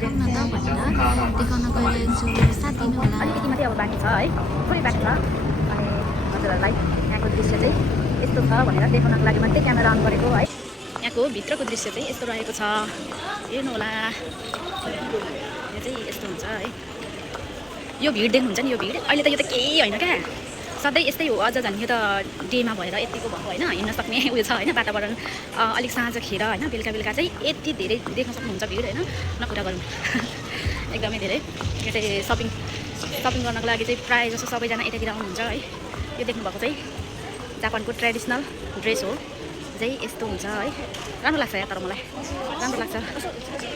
देखाउन त भनेर देखाउन गइरहेको छु। साथ दिनु होला। अलिकति मात्रै अब बाँकी छ है, थोरै बाँकी छ। अनि हजुरहरूलाई यहाँको दृश्य चाहिँ यस्तो छ भनेर देखाउनको लागि मात्रै क्यामेरा अन गरेको है। यहाँको भित्रको दृश्य चाहिँ यस्तो रहेको छ, हेर्नु होला। यो चाहिँ यस्तो हुन्छ है। यो भिड देख्नुहुन्छ नि, यो भिड अहिले त यो त केही होइन क्या, सधैँ यस्तै हो। अझ झन् यो त डेमा भएर यतिको भएको होइन, हिँड्न सक्ने उयो छ होइन, वातावरण अलिक साँझखेर होइन, बेलुका बेलुका चाहिँ यति धेरै देख्न सक्नुहुन्छ भिड होइन, नकुरा गरौँ। एकदमै धेरै। यो चाहिँ सपिङ गर्नको लागि चाहिँ प्रायः जसो सबैजना यतातिर आउनुहुन्छ है। यो देख्नुभएको चाहिँ जापानको ट्रेडिसनल ड्रेस हो, चाहिँ यस्तो हुन्छ है। राम्रो लाग्छ या, तर मलाई राम्रो लाग्छ।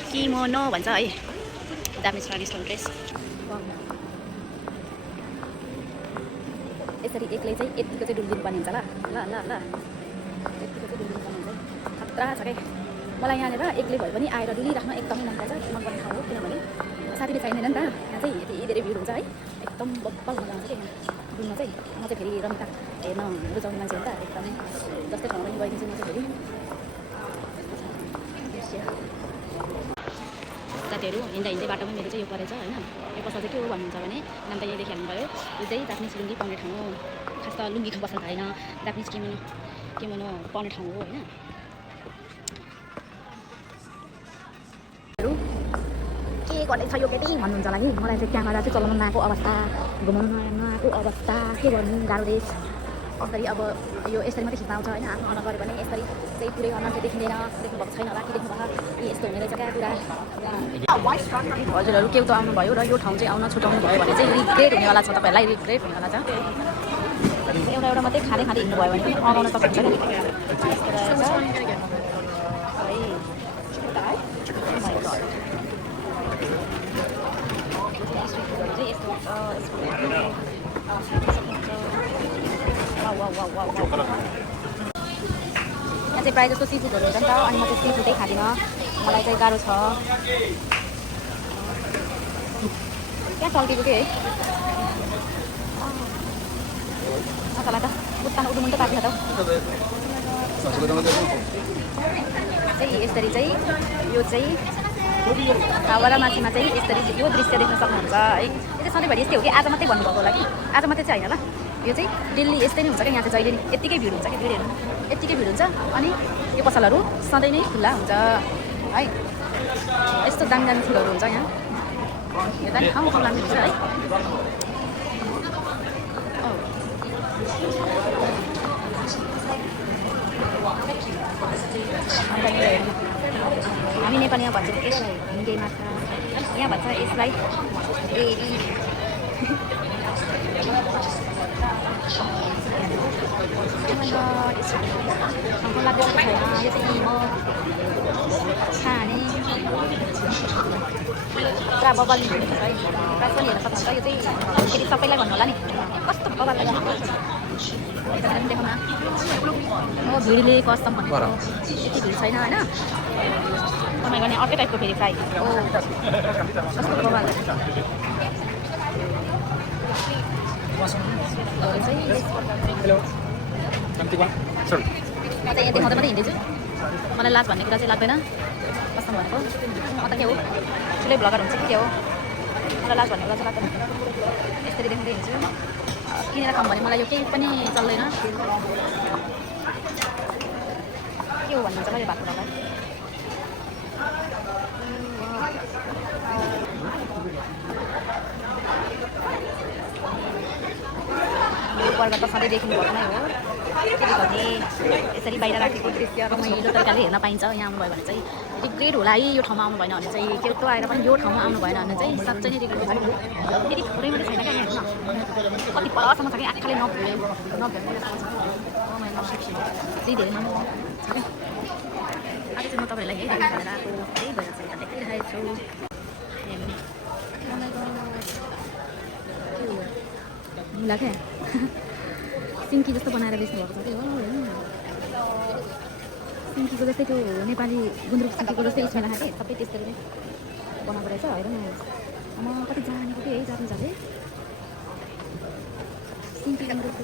किमोनो भन्छ है, जापानिज ट्रेडिसनल ड्रेस। यसरी एक्लै चाहिँ यतिको चाहिँ डुल्दिनु पर्ने हुन्छ ल ल ल ल यतिको चाहिँ डुल्दिनु पर्ने हुन्छ। खतरा छ क्या। मलाई यहाँनिर एक्लै भए पनि आएर डुलिराख्न एकदमै मनपर्ने ठाउँ हो, किनभने साथीले चाहिँदैन नि त। यहाँ चाहिँ यति धेरै भिड हुन्छ है, एकदम बब्बल मजा आउँछ क्या यहाँ डुल्न चाहिँ। म चाहिँ फेरि रमिता हेर्न रुचाउने मान्छे हो नि त, एकदमै जस्तै ठाउँमा पनि गइदिन्छु म चाहिँ फेरि। साथीहरू हिँड्दा हिँड्दै बाटोमै मेरो चाहिँ यो परेछ होइन। यो पसल चाहिँ के हो भन्नुहुन्छ भने, नाम त यहीँदेखि हाल्नुभयो। यो चाहिँ जापानिज लुङ्गी पाउने ठाउँ हो। खास त लुङ्गीको पसल त होइन, जापानिज किमोनो पाउने ठाउँ हो होइन। के गर्दैछ यो केटी भन्नुहुन्छ होला कि, मलाई चाहिँ क्यामेरा चाहिँ चलाउनु नआएको अवस्था, घुमाउनु नआएको अवस्था, के गर्नु गाह्रो देश। यसरी अब यो यसरी मात्रै खिच्न आउँछ होइन, आफ्नो गऱ्यो भने यसरी चाहिँ पुरै अनुहार चाहिँ देखिँदैन। देख्नुभएको छैन होला कि देख्नुभएको, यस्तो हुने रहेछ क्या कुरा। हजुरहरू के त आउनुभयो र यो ठाउँ चाहिँ आउन छुटाउनु भयो भने चाहिँ रिग्रेट हुनेवाला छ, तपाईँहरूलाई रिग्रेट हुनेवाला छ। एउटा मात्रै खाँदै हिँड्नुभयो भने पनि अगाउन सक्नुहुन्छ नि। यहाँ चाहिँ प्रायः जस्तो सीफुडहरू हुन्छ नि त, अनि म चाहिँ सीफुडै खाँदिनँ, मलाई चाहिँ गाह्रो छ। क्या टल्केको के है मसला त उत्तानो उडुमुन त पाएको छ त। चाहिँ यसरी चाहिँ यो चाहिँ हावा र माथिमा चाहिँ यसरी यो दृश्य देख्न सक्नुहुन्छ है। यो चाहिँ सधैँभरि यस्तै हो कि, आज मात्रै भन्नुभएको होला कि, आज मात्रै चाहिँ होइन ल। यो चाहिँ डेली यस्तै नै हुन्छ क्या, यहाँ चाहिँ जहिले नि यत्तिकै भिड हुन्छ कि, भिडहरू यत्तिकै भिड हुन्छ। अनि यो पसलहरू सधैँ नै खुल्ला हुन्छ है। यस्तो दामी दामी फुलहरू हुन्छ यहाँ, हेर्दा नि ठाउँ दामी हुन्छ है। हामी नेपालीमा भन्छौँ यसलाई हिँडे माछा, यहाँ भन्छ यसलाई एरी। लाग्दैन छैन, यो चाहिँ म खाने पुरा बबल निस्किन्छ है, प्राइस पनि हेर्न सक्नुहुन्छ। यो चाहिँ फेरि सबैलाई भन्नु होला नि, कस्तो बबल लाग्छ देखाउन। हो भिडले कस्टम भनेको यति भिड छैन होइन, तपाईँ गर्ने अर्कै टाइपको फेरि फ्राई हो, कस्तो बबल। म चाहिँ यहाँ देखाउँदै मात्रै हिँड्दैछु, मलाई लाज भन्ने कुरा चाहिँ लाग्दैन। कस्तो भनेको म त के हो, ठुलै भ्लगर हुन्छ कि के हो, मलाई लाज भन्ने कुरा चाहिँ लाग्दैन। यसरी देखाउँदै हिँड्छु, किनेर खाऊँ भने मलाई यो केही पनि चल्दैन। के हो भन्नुहुन्छ मैले भएको भएर पर्वत त सधैँ देख्नु भएको नै हो। भने यसरी बाहिर राखेको दृश्य रमाइलो तरिकाले हेर्न पाइन्छ। यहाँ आउनुभयो भने चाहिँ रिग्रेट होला है, यो ठाउँमा आउनु भएन भने चाहिँ, के तो आएर पनि यो ठाउँमा आउनु भएन भने चाहिँ साँच्चै नै रिग्रेट हुन्छ। फेरि थोरै मात्रै छैन क्या यहाँ हेर्नु, कति परसम्म छ कि आँखाले नभ्याउने त्यही धेरै राम्रो छ क्या। आज चाहिँ म तपाईँहरूलाई यही देख्नु भनेर आएको, त्यही भएर चाहिँ देखिरहेको छु। मुला क्या सिन्की जस्तो बनाएर बेच्नु भएको छ कि हो, सिन्कीको जस्तै त्यो नेपाली गुन्द्रुक सिन्कीको जस्तै स्मेल आएको के, सबै त्यस्तरी नै बनाएको रहेछ। हेर न, म कति जानेको थिएँ है जानु जाँदै, सिन्की गुन्द्रुक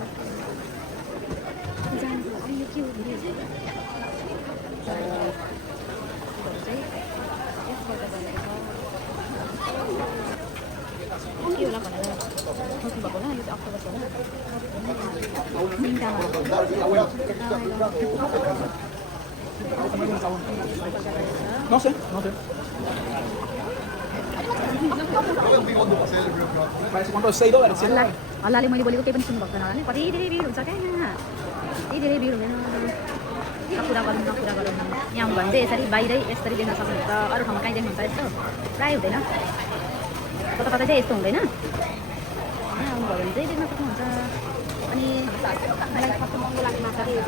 जानेको अहिले के हो फेरि चाहिँ यसबाट बनेको छ। भएको होला यो चाहिँ अक्टोबर होला No sé, no sé. Parece cuánto es $6, $7. हल्लाले मैले बोलेको केही पनि सुन्नु भएको छैन होला नि कति धेरै भिड हुन्छ क्या यहाँ यति धेरै भिड हुँदैन कुरा गरौँ न कुरा गरौँ न यहाँ आउनु भने चाहिँ यसरी बाहिरै यसरी देख्न सक्नुहुन्छ अरू ठाउँमा कहीँ देख्नुहुन्छ यस्तो प्रायः हुँदैन कता कतै चाहिँ यस्तो हुँदैन यहाँ आउनुभयो भने चाहिँ देख्न सक्नुहुन्छ अनि मलाई कस्तो महँगो लाग्ने माछा चाहिँ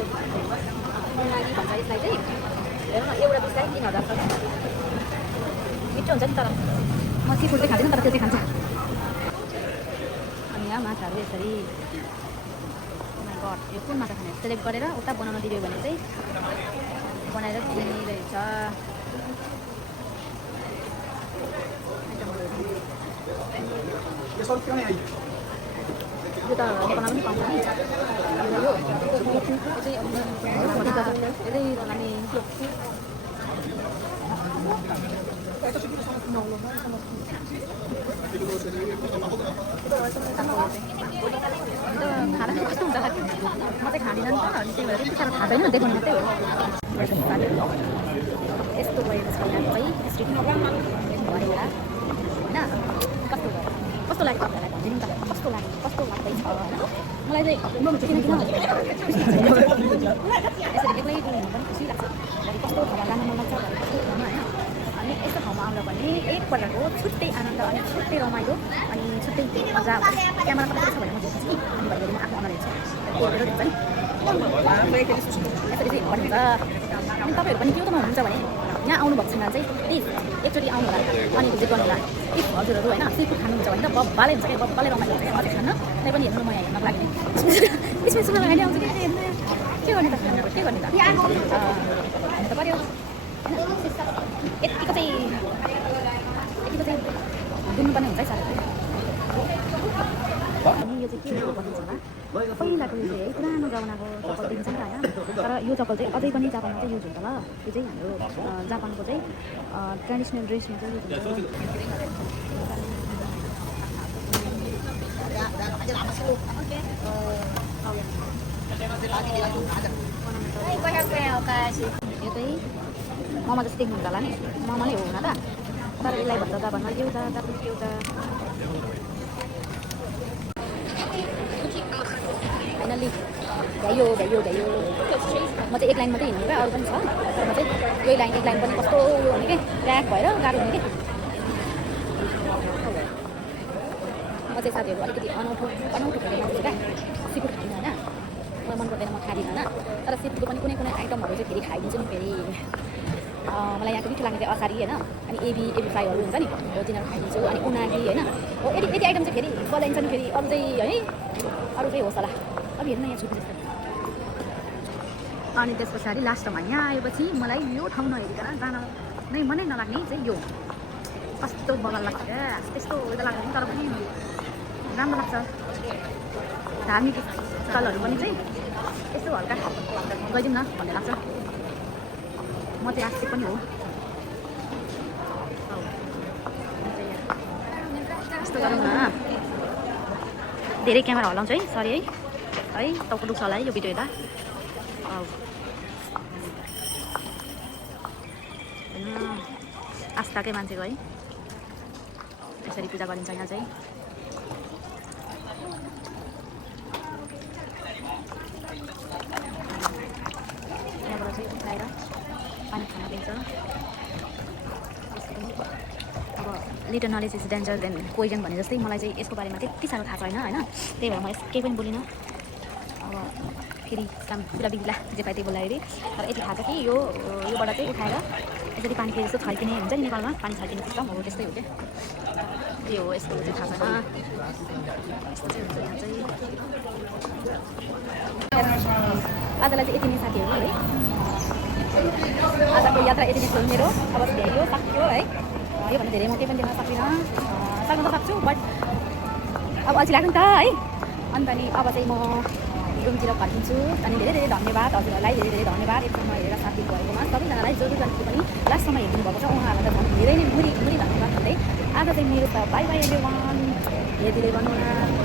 भन्छ यसलाई चाहिँ हेर्नु न एउटा पिसलाई 3000 छ मिठो हुन्छ नि तर म सिफुड चाहिँ खाँदैन तर त्यो चाहिँ खान्छ अनि यहाँ माछाहरू यसरी यो कुन माछा खाने सेलेक्ट गरेर उता बनाउन दियो भने चाहिँ बनाएर दिइरहेछ ¿Qué sol tiene ahí? यो त नेपालमा पनि पाउँछ नि खाना कस्तो हुन्छ म चाहिँ खाँदिनँ नि त अनि त्यही भएर त्यति साह्रो थाहा छैन देखाउनु मात्रै हो यस्तो गएको छ यहाँ सबै स्ट्रिट भएर होइन कस्तो कस्तो लाग्यो तपाईँलाई भनिदिनु त कस्तो लाग्यो कस्तो लाग्दैछ होइन मलाई चाहिँ किनकिन यसरी एक्लै हुनु पनि खुसी लाग्छ कस्तो ठाउँमा जानु मन लाग्छ कस्तो ठाउँमा होइन अनि यस्तो ठाउँमा आउँदा पनि एक प्रकारको छुट्टै आनन्द अनि छुट्टै रमाइलो अनि छुट्टै मजा क्यामेरा कता छ भने म देख्छु कि अनि भएर म आफ्नो अगाडि हेर्छु यसरी चाहिँ भन्नुहुन्छ अनि तपाईँहरू पनि केही त हुनुहुन्छ भने यहाँ आउनुभएको छैन चाहिँ प्लिज एकचोटि आउनु होला अनि भिजिट गर्नु होला इफ हजुरहरू होइन सिफुड खानुहुन्छ भने त बब्बाले हुन्छ क्या बब्बाले रमाइलो हुन्छ क्या म चाहिँ खान्न तै पनि हेर्नु म यहाँ हेर्नको लागि बिचमा सुमा लगाएर आउँछ कि हेर्नु के गर्ने त के गर्ने त भन्नु त पऱ्यो होइन यतिको चाहिँ दिनुपर्ने हुन्छ है साथी अनि यो चाहिँ के हो भनिन्छ होला पहिलाको यो चाहिँ है पुरानो जमानाको चप्पल देखिन्छ नि त होइन तर यो चप्पल चाहिँ अझै पनि जापानमा चाहिँ युज हुन्छ ल यो चाहिँ हाम्रो जापानको चाहिँ ट्रेडिसनल ड्रेसमा चाहिँ युज हुन्छ यो चाहिँ मोमो जस्तो देख्नुहुन्छ होला नि मोमो नै हो हुन त तर यसलाई भन्छ जापानमा एउटा जापानको एउटा फाइनल्ली भ्यायो म चाहिँ एक लाइन मात्रै हिँड्नु क्या अरू पनि छ तर म चाहिँ यही लाइन एक लाइन पनि कस्तो उयो हुने कि ट्र्याक भएर गाह्रो हुने कि म चाहिँ साथीहरू अलिकति अनौठो खाने मान्छे क्या सिफुड खाँदिनँ होइन मलाई मन पर्दैन म खाँदिनँ होइन तर सिफुडको पनि कुनै आइटमहरू चाहिँ फेरि खाइदिन्छु नि फेरि मलाई यहाँको मिठो लाग्ने चाहिँ असारी होइन अनि एबी फ्राईहरू हुन्छ नि हो तिनीहरू खाइदिन्छु अनि उनागी होइन हो यति आइटम चाहिँ फेरि बजाइन्छ नि फेरि अरू चाहिँ है अरू चाहिँ होस् होला अब हेर्नु यहाँ छुट्टी जस्तो अनि त्यस पछाडि लास्टमा यहाँ आएपछि मलाई यो ठाउँ नहेरिकन जान नै मनै नलाग्ने चाहिँ यो कस्तो बगाल लाग्छ क्या त्यस्तो उयो त लाग्दैन तर पनि राम्रो लाग्छ धार्मिक स्थलहरू पनि चाहिँ यस्तो हल्का गइदिउँ न भन्ने लाग्छ म चाहिँ आस्तिक पनि हो यस्तो गरौँ न धेरै क्यामेरा हल्लाउँछ है सरी है टाउको दुख्छ होला है यो भिडियो हेर्दा आस्थाकै मान्छेको है यसरी पूजा गरिन्छ यहाँ चाहिँ यहाँबाट चाहिँ उठाएर पानी खान दिन्छ अब little knowledge is danger than poison भने जस्तै मलाई चाहिँ यसको बारेमा त्यति साह्रो थाहा छैन होइन त्यही भएर म केही पनि बोलिनँ अब फेरि काम पुरा बिग्ला जे पाए त्यही बोल्दाखेरि तर यति थाहा छ कि योबाट चाहिँ उठाएर यसरी पानी फेरि जस्तो छर्किने हुन्छ नि नेपालमा पानी छर्किने सिस्टम हो त्यस्तै हो क्या के हो यस्तो चाहिँ थाहा छैन यस्तो चाहिँ हुन्छ यहाँ चाहिँ आजलाई चाहिँ यति नै साथीहरू है आजको यात्रा यति नै थियो मेरो अब भ्याइयो सक्यो है योभन्दा धेरै म केही पनि देख्न सक्दिनँ सक्नु त सक्छु बट अब अल्छी लाग्नु नि त है अन्त अनि अब चाहिँ म रुमतिर फर्किन्छु अनि धेरै धेरै धन्यवाद हजुरहरूलाई धेरै धेरै धन्यवाद एकदम हेरेर साथ दिनुभएकोमा सबैजनालाई जो जति पनि लास्टसम्म हेरिदिनु भएको छ उहाँहरूलाई त धेरै नै मुरी धन्यवाद भन्दै आज चाहिँ मेरो त बाई बाई एभ्रीवान हेरिदिँदै गर्नु न